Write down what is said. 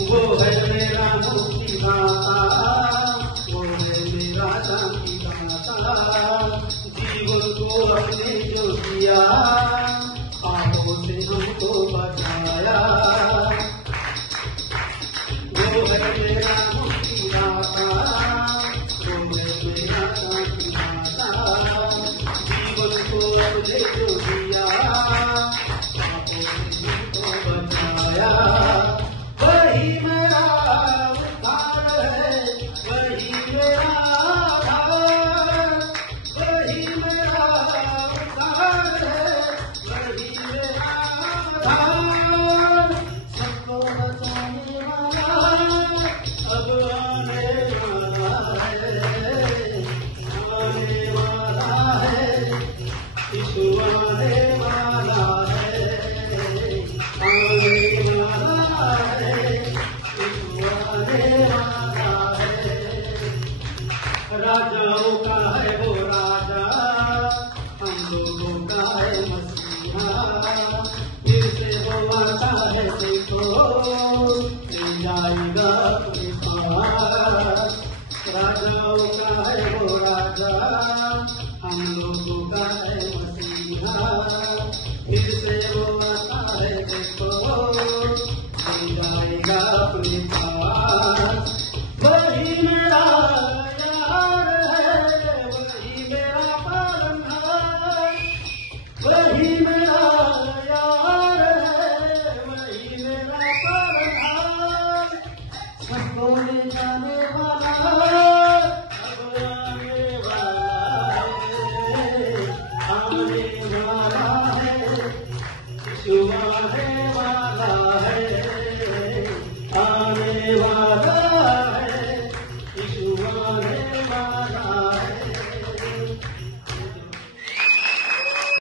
वो है मेरा मुक्ति दाता, वो है मेरा शांति दाता। जीवन को अपने जो दिया, पापों से हमको बचाया। वो है मेरा मुक्ति दाता, वो है मेरा शांति दाता। जीवन को अपने जो दिया, पापों से हमको बचाया। वही मेरा उद्धार है, वही मेरा आधार, वही मेरा उद्धार है, वही मेरा आधार। सबको बचाने वाला अब आने वाला है, आने वाला है, यीशु आने वाला है, आने वाला है। राजाओं का है वो राजा, हम लोगों का है मसीहा। फिर से वो आता है, देखो मिल जाएगा अपने पास। राजाओं का है वो राजा, हम लोगों का है मसीहा। फिर से वो आता है, देखो मिल जाएगा अपने पास।